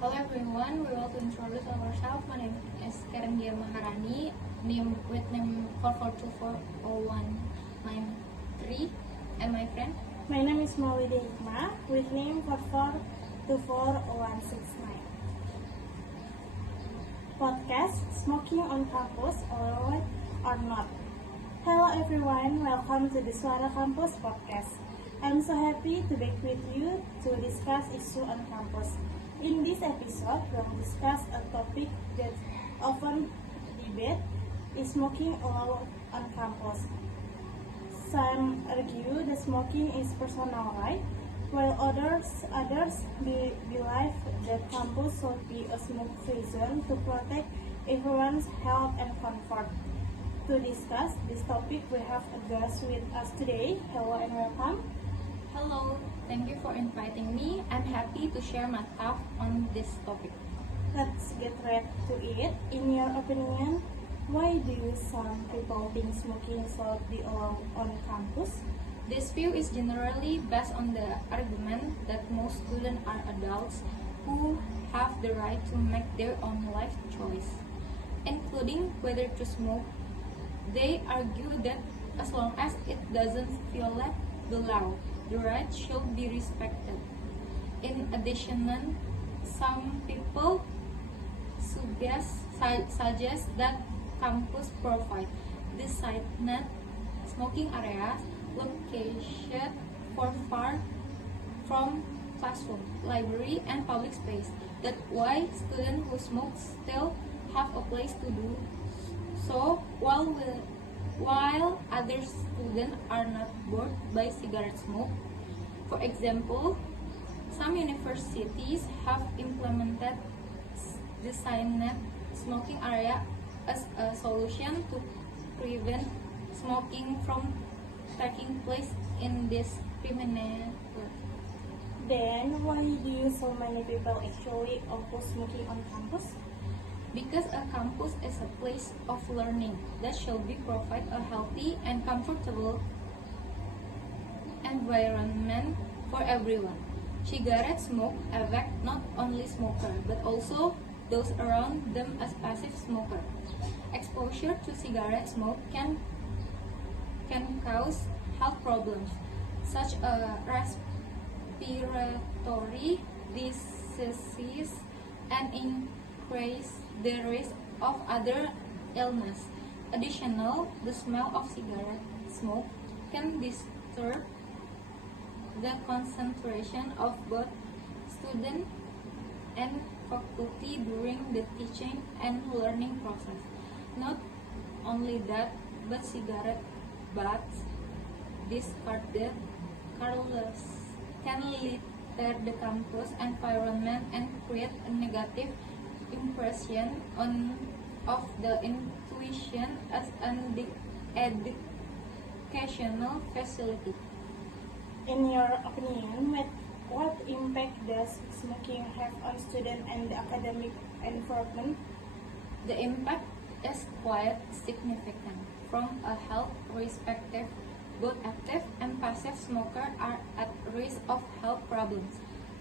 Hello everyone, we want to introduce ourselves. My name is Karen Dia Maharani, with name 44240193, and my friend. My name is Maulida Hikmah with name 44240169. Podcast Smoking on Campus, Alright or Not. Hello everyone, welcome to the Suara Campus podcast. I'm so happy to be with you to discuss issue on campus. In this episode, we'll discuss a topic that often debated: is smoking allowed on campus? Some argue that smoking is personal right, while others believe that campus should be a smoke-free zone to protect everyone's health and comfort. To discuss this topic, we have a guest with us today. Hello and welcome. Hello, thank you for inviting me. I'm happy to share my thoughts on this topic. Let's get right to it. In your opinion, why do some people think smoking should be allowed on campus? This view is generally based on the argument that most students are adults who have the right to make their own life choice, including whether to smoke. They argue that as long as it doesn't violate the law, the right should be respected. In addition, some people suggest that campus provide designated smoking areas located far from classroom, library, and public space. That's why students who smoke still have a place to do so, while other students are not bored by cigarette smoke. For example, some universities have implemented designated smoking area as a solution to prevent smoking from taking place indiscriminately. Then, why do so many people actually oppose smoking on campus? Because a campus is a place of learning that should be provide a healthy and comfortable environment for everyone. Cigarette smoke affect not only smokers but also those around them as passive smokers. Exposure to cigarette smoke can cause health problems such as respiratory diseases and increase the risk of other illness. Additionally, the smell of cigarette smoke can disturb the concentration of both student and faculty during the teaching and learning process. Not only that, but cigarette butts discarded careless can litter the campus environment and create a negative impression of the institution as an educational facility. In your opinion, what impact does smoking have on students and the academic environment? The impact is quite significant. From a health perspective, both active and passive smokers are at risk of health problems.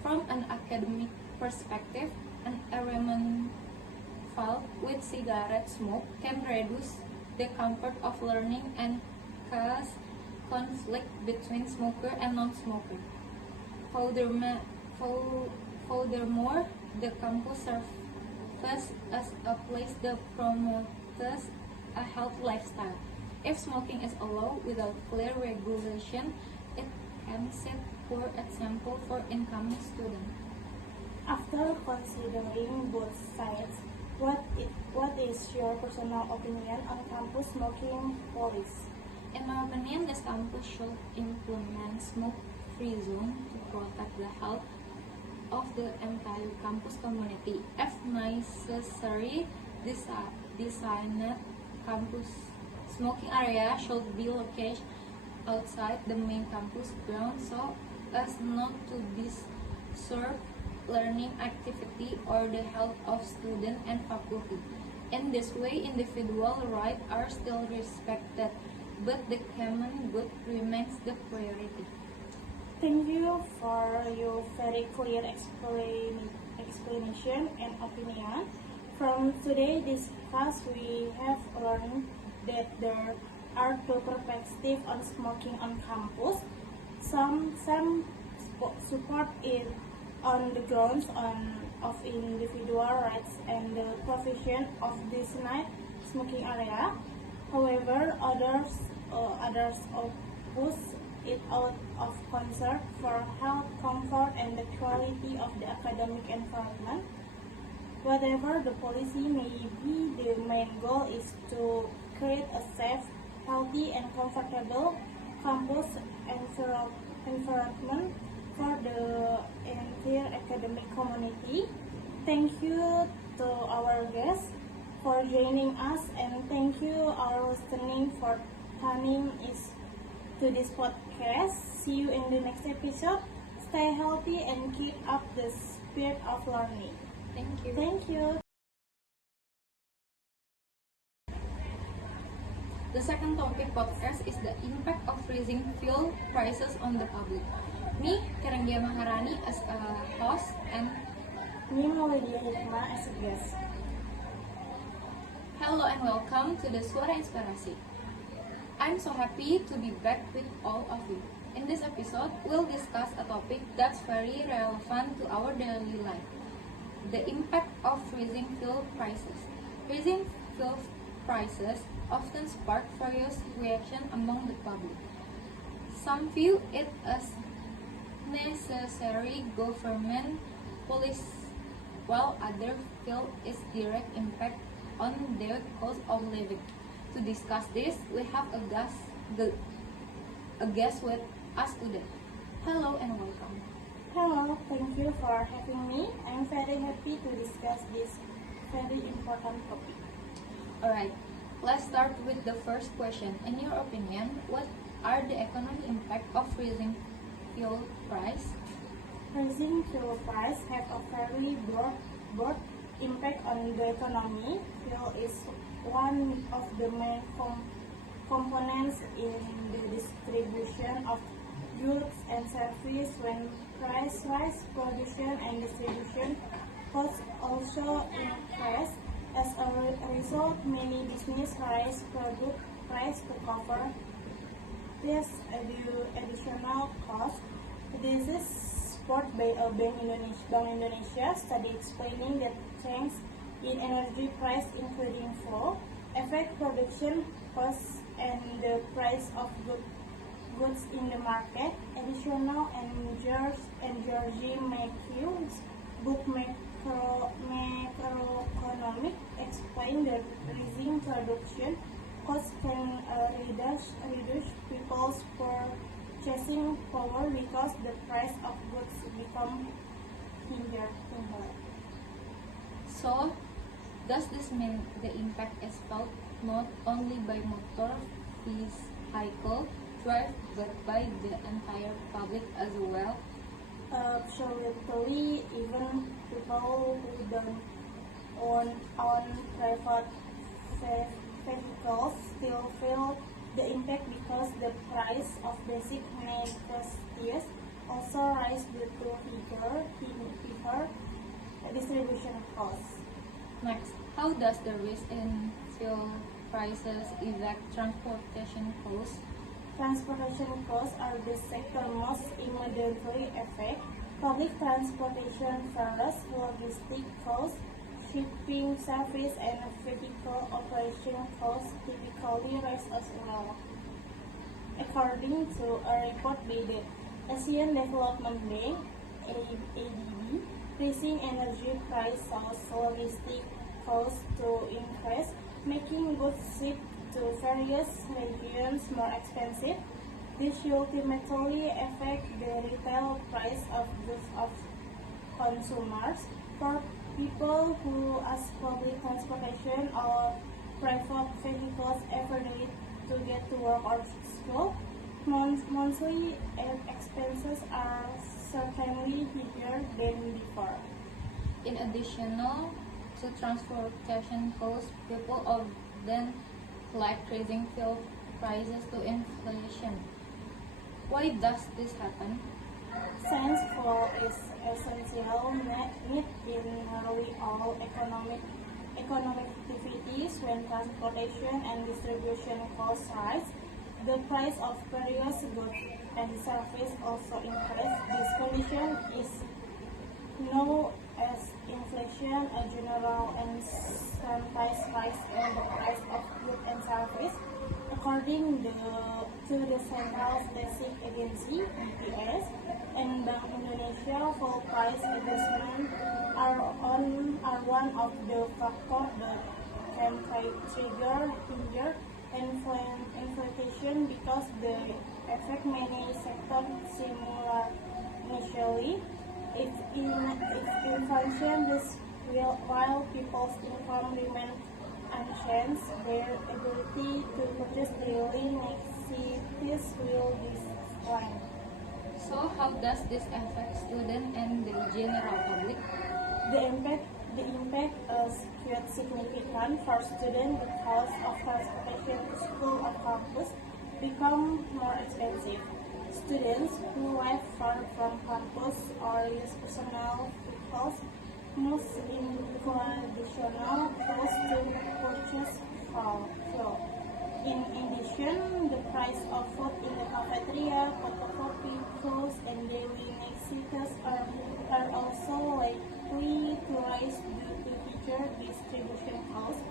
From an academic perspective, an environment filled with cigarette smoke can reduce the comfort of learning and cause conflict between smoker and non-smoker. Furthermore, the campus serves as a place that promotes a healthy lifestyle. If smoking is allowed without clear regulation, it can set poor example for incoming students. After considering both sides, what is your personal opinion on campus smoking policy? In my opinion, this campus should implement smoke-free zone to protect the health of the entire campus community. If necessary, designed campus smoking area should be located outside the main campus ground so as not to disturb learning activity or the health of students and faculty. In this way, individual rights are still respected, but the common good remains the priority. Thank you for your very clear explanation. explanation and opinion. From today's discuss, we have learned that there are two perspectives on smoking on campus. Some support it on the grounds of individual rights and the provision of designated smoking area. However, others oppose it out of concern for health, comfort, and the quality of the academic environment. Whatever the policy may be, the main goal is to create a safe, healthy, and comfortable campus environment for the entire academic community. Thank you to our guests for joining us, and thank you our listening for tuning to this podcast. See you in the next episode. Stay healthy and keep up the spirit of learning. Thank you. Thank you. The second topic podcast is the impact of rising fuel prices on the public. Me, Karanggia Maharani, as a host, and Me, Maulidia Hikmah, as a guest. hello and welcome to the Suara Inspirasi. I'm so happy to be back with all of you. In this episode, we'll discuss a topic that's very relevant to our daily life: the impact of rising fuel prices. Rising fuel prices often spark various reactions among the public. Some view it as necessary government policy, while others feel its direct impact on their cost of living. To discuss this, we have a guest with us today. Hello and welcome. Hello, thank you for having me. I'm very happy to discuss this very important topic. Alright, let's start with the first question. In your opinion, what are the economic impact of rising fuel price? Rising fuel price have a very broad impact on the economy. Fuel is one of the main components in the distribution of goods and services. When price rise, production and distribution costs also increase. As a result, many businesses raise product price to cover this additional cost. This is supported by Bank Indonesia study explaining that change in energy price, including fuel, affect production costs and the price of goods in the market. Additional energy make use book macroeconomic explain that rising production costs can reduce people's purchasing power because the price of goods become higher. So, does this mean the impact is felt not only by motor vehicle drive but by the entire public as well? Absolutely, even people who don't own private vehicles still feel the impact because the price of basic necessities also rise due to higher distribution costs. Next, how does the rise in fuel prices affect transportation costs? Transportation costs are the sector most immediately affect. Public transportation fares, logistic costs, shipping service, and vehicle operation costs typically rise as well. According to a report by the Asian Development Bank (ADB), rising energy prices cause logistic costs to increase, making goods shipped to various regions more expensive. This ultimately affect the retail price of goods of consumers. For people who use public transportation or private vehicles every day to get to work or school, monthly expenses are certainly higher than before. In addition to transportation costs, people often like raising fuel prices to inflation. Why does this happen? Since fuel is essential need in nearly all economic activities when transportation and distribution costs rise, the price of various goods and services also increase. This condition is known as inflation, a general and sometimes rise in the price of goods and services. According to the Central Statistic Agency (BPS) and Bank Indonesia, fuel price adjustment are one of the factors that can trigger higher inflation because they affect many sectors simultaneously. If inflation is real while people's income remains unchanged, their ability to purchase daily necessities will decline. So how does this affect students and the general public? The impact is quite significant for students because of transportation to school or campus become more expensive. Students who live far from campus or use personal vehicles must incur additional costs to purchase fuel. In addition, the price of food in the cafeteria, photocopy, clothes, and daily necessities are also likely to rise due to future distribution costs.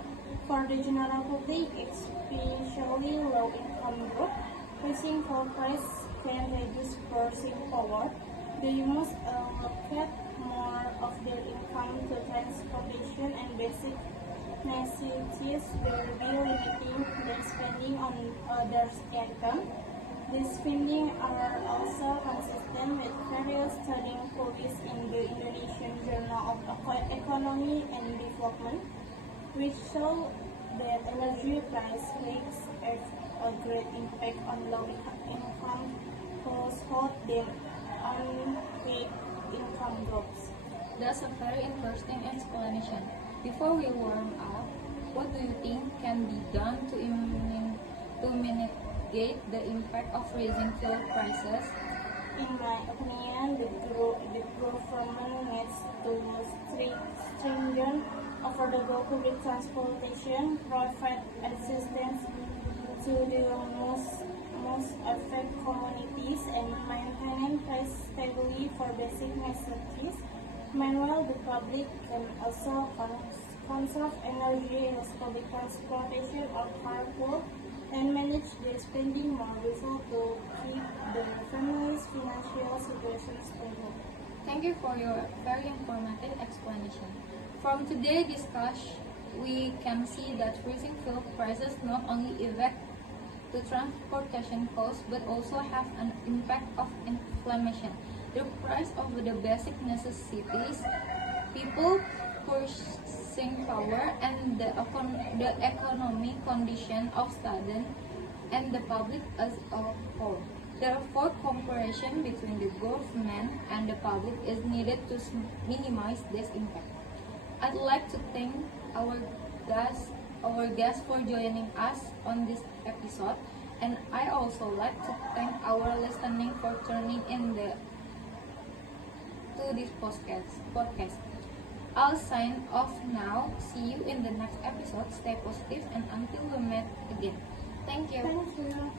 For the general public, especially low-income group, raising fuel price can reduce purchasing power. They must allocate more of their income to transportation and basic necessities, thereby limiting their spending on other items. These spending are also consistent with various studies published in the Indonesian Journal of Economy and Development, which show that energy price hikes have a great impact on low-income households than on high-income groups. That's a very interesting explanation. Before we warm up, what do you think can be done to mitigate the impact of raising fuel prices? In my opinion, the government needs to stringent affordable public transportation, provide assistance to the most affected communities, and maintain price stability for basic necessities. Meanwhile, the public can also conserve energy, use public transportation or carpool, and manage their spending more wisely to keep the family's financial situation stable. Thank you for your very informative explanation. From today's discussion, we can see that raising fuel prices not only affect the transportation costs but also have an impact of inflation. The price of the basic necessities, people purchasing power, and the economic condition of students and the public as a whole. Therefore, cooperation between the government and the public is needed to minimize this impact. I'd like to thank our guests for joining us on this episode, and I also like to thank our listening for tuning in to this podcast. I'll sign off now. See you in the next episode. Stay positive and until we meet again. Thank you. Thank you.